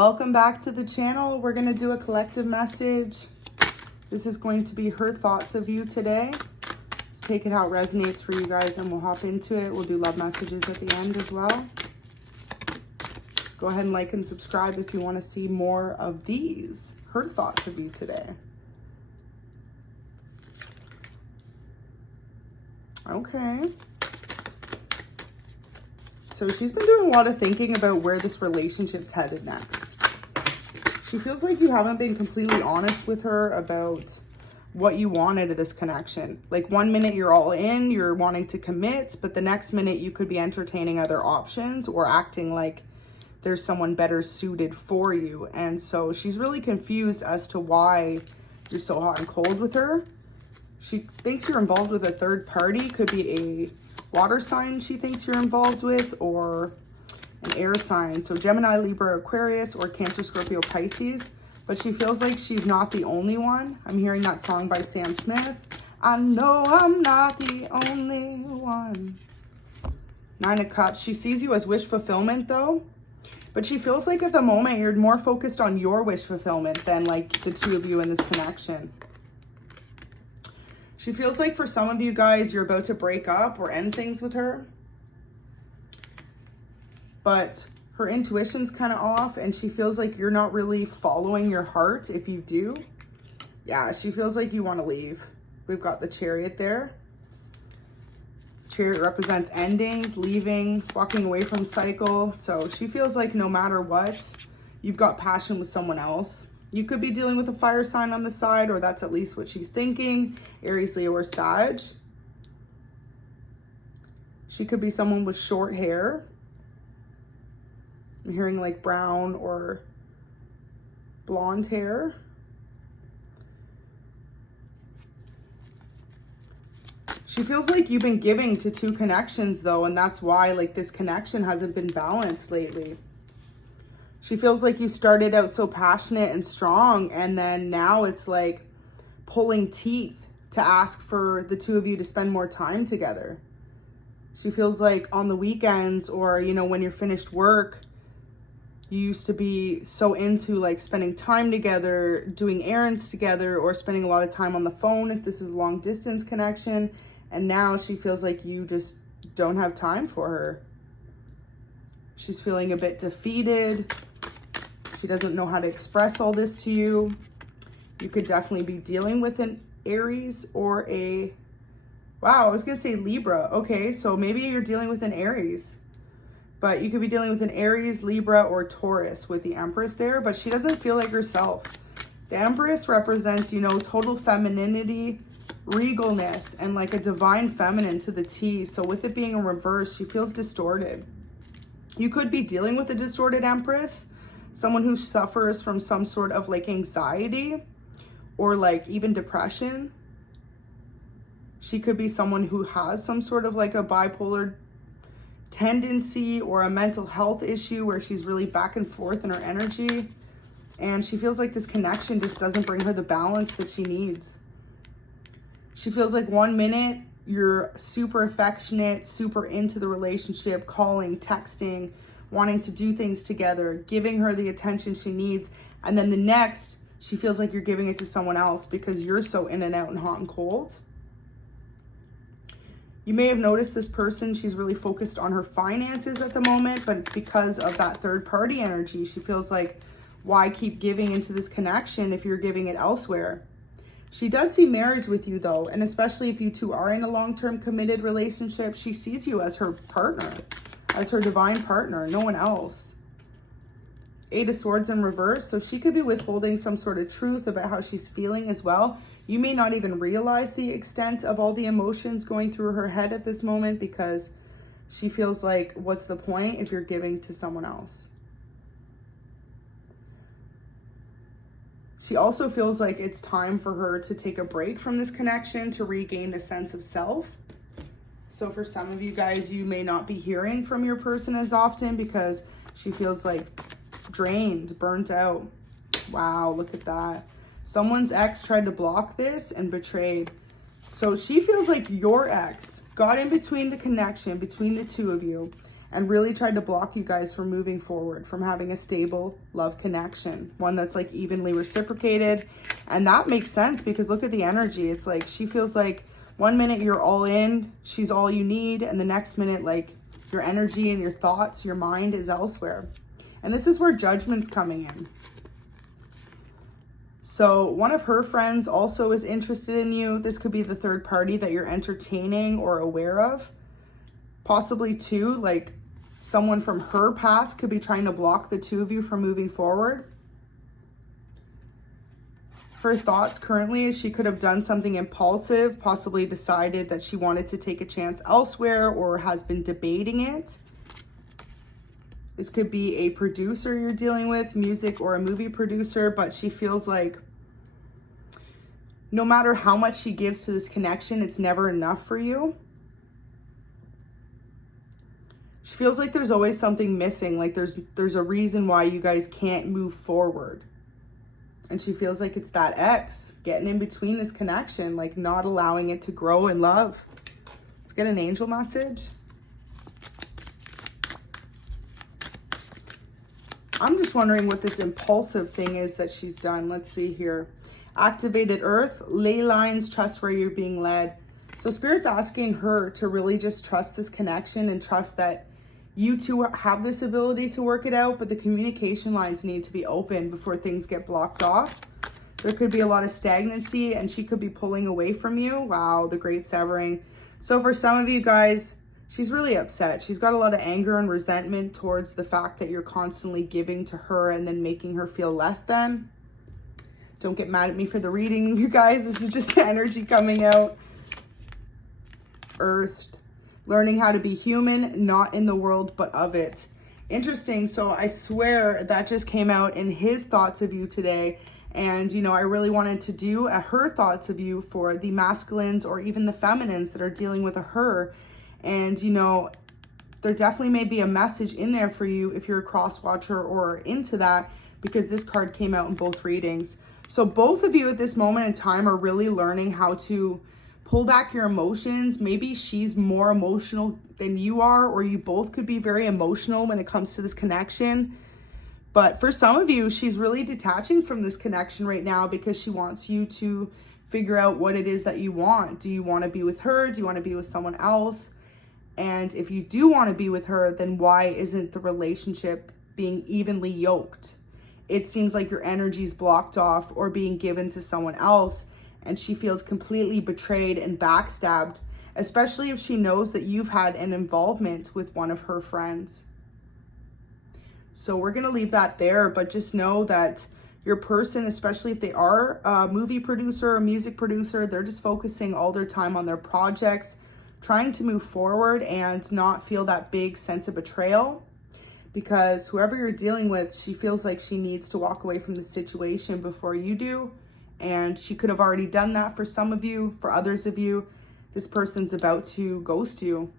Welcome back to the channel. We're going to do a collective message. This is going to be her thoughts of you today. Just take it how it resonates for you guys and we'll hop into it. We'll do love messages at the end as well. Go ahead and like and subscribe if you want to see more of these. Her thoughts of you today. Okay. So she's been doing a lot of thinking about where this relationship's headed next. She feels like you haven't been completely honest with her about what you want out of this connection. Like one minute you're all in, you're wanting to commit, but the next minute you could be entertaining other options or acting like there's someone better suited for you. And so she's really confused as to why you're so hot and cold with her. She thinks you're involved with a third party. Could be a water sign she thinks you're involved with, or an air sign. So Gemini, Libra, Aquarius, or Cancer, Scorpio, Pisces. But she feels like she's not the only one. I'm hearing that song by Sam Smith. I know I'm not the only one. 9 of Cups. She sees you as wish fulfillment though. But she feels like at the moment you're more focused on your wish fulfillment than like the two of you in this connection. She feels like for some of you guys, you're about to break up or end things with her. But her intuition's kind of off and she feels like you're not really following your heart if you do. Yeah, she feels like you want to leave. We've got the Chariot there. Chariot represents endings, leaving, walking away from cycle. So she feels like no matter what, you've got passion with someone else. You could be dealing with a fire sign on the side, or that's at least what she's thinking. Aries, Leo, or Sag. She could be someone with short hair. I'm hearing like brown or blonde hair. She feels like you've been giving to two connections though, and that's why like this connection hasn't been balanced lately. She feels like you started out so passionate and strong, and then now it's like pulling teeth to ask for the two of you to spend more time together. She feels like on the weekends or, you know, when you're finished work, you used to be so into like spending time together, doing errands together, or spending a lot of time on the phone if this is a long distance connection. And now she feels like you just don't have time for her. She's feeling a bit defeated. She doesn't know how to express all this to you. You could definitely be dealing with an Aries or a, wow, I was gonna say Libra. Okay, so maybe you're dealing with an Aries. But you could be dealing with an Aries, Libra, or Taurus with the Empress there, but she doesn't feel like herself. The Empress represents, you know, total femininity, regalness, and like a divine feminine to the T. So with it being in reverse, she feels distorted. You could be dealing with a distorted Empress, someone who suffers from some sort of like anxiety or like even depression. She could be someone who has some sort of like a bipolar tendency or a mental health issue where she's really back and forth in her energy, and she feels like this connection just doesn't bring her the balance that she needs. She feels like one minute you're super affectionate, super into the relationship, calling, texting, wanting to do things together, giving her the attention she needs, and then the next she feels like you're giving it to someone else because you're so in and out and hot and cold. You may have noticed this person, she's really focused on her finances at the moment, but it's because of that third party energy. She feels like, why keep giving into this connection if you're giving it elsewhere? She does see marriage with you though, and especially if you two are in a long-term committed relationship, she sees you as her partner, as her divine partner, no one else. 8 of Swords in reverse, so she could be withholding some sort of truth about how she's feeling as well. You may not even realize the extent of all the emotions going through her head at this moment because she feels like, what's the point if you're giving to someone else? She also feels like it's time for her to take a break from this connection to regain a sense of self. So for some of you guys, you may not be hearing from your person as often because she feels like drained, burnt out. Wow, look at that. Someone's ex tried to block this and betrayed. So she feels like your ex got in between the connection between the two of you and really tried to block you guys from moving forward, from having a stable love connection, one that's like evenly reciprocated. And that makes sense because look at the energy. It's like she feels like one minute you're all in, she's all you need, and the next minute like your energy and your thoughts, your mind is elsewhere. And this is where judgment's coming in. So one of her friends also is interested in you. This could be the third party that you're entertaining or aware of. Possibly two, like someone from her past could be trying to block the two of you from moving forward. Her thoughts currently is she could have done something impulsive, possibly decided that she wanted to take a chance elsewhere or has been debating it. This could be a producer you're dealing with, music or a movie producer, but she feels like no matter how much she gives to this connection, it's never enough for you. She feels like there's always something missing, like there's a reason why you guys can't move forward. And she feels like it's that ex getting in between this connection, like not allowing it to grow in love. Let's get an angel message. I'm just wondering what this impulsive thing is that she's done. Let's see here. Activated earth, ley lines, trust where you're being led. So Spirit's asking her to really just trust this connection and trust that you two have this ability to work it out, but the communication lines need to be open before things get blocked off. There could be a lot of stagnancy and she could be pulling away from you. Wow, the great severing. So for some of you guys, she's really upset. She's got a lot of anger and resentment towards the fact that you're constantly giving to her and then making her feel less than. Don't get mad at me for the reading, you guys. This is just the energy coming out. Earthed. Learning how to be human, not in the world, but of it. Interesting. So I swear that just came out in his thoughts of you today. And, you know, I really wanted to do a her thoughts of you for the masculines or even the feminines that are dealing with a her. And, you know, there definitely may be a message in there for you if you're a cross watcher or into that, because this card came out in both readings. So both of you at this moment in time are really learning how to pull back your emotions. Maybe she's more emotional than you are, or you both could be very emotional when it comes to this connection. But for some of you, she's really detaching from this connection right now because she wants you to figure out what it is that you want. Do you want to be with her? Do you want to be with someone else? And if you do want to be with her, then why isn't the relationship being evenly yoked? It seems like your energy's blocked off or being given to someone else, and she feels completely betrayed and backstabbed, especially if she knows that you've had an involvement with one of her friends. So we're going to leave that there, but just know that your person, especially if they are a movie producer or music producer, they're just focusing all their time on their projects, trying to move forward and not feel that big sense of betrayal. Because whoever you're dealing with, she feels like she needs to walk away from the situation before you do. And she could have already done that for some of you. For others of you, this person's about to ghost you.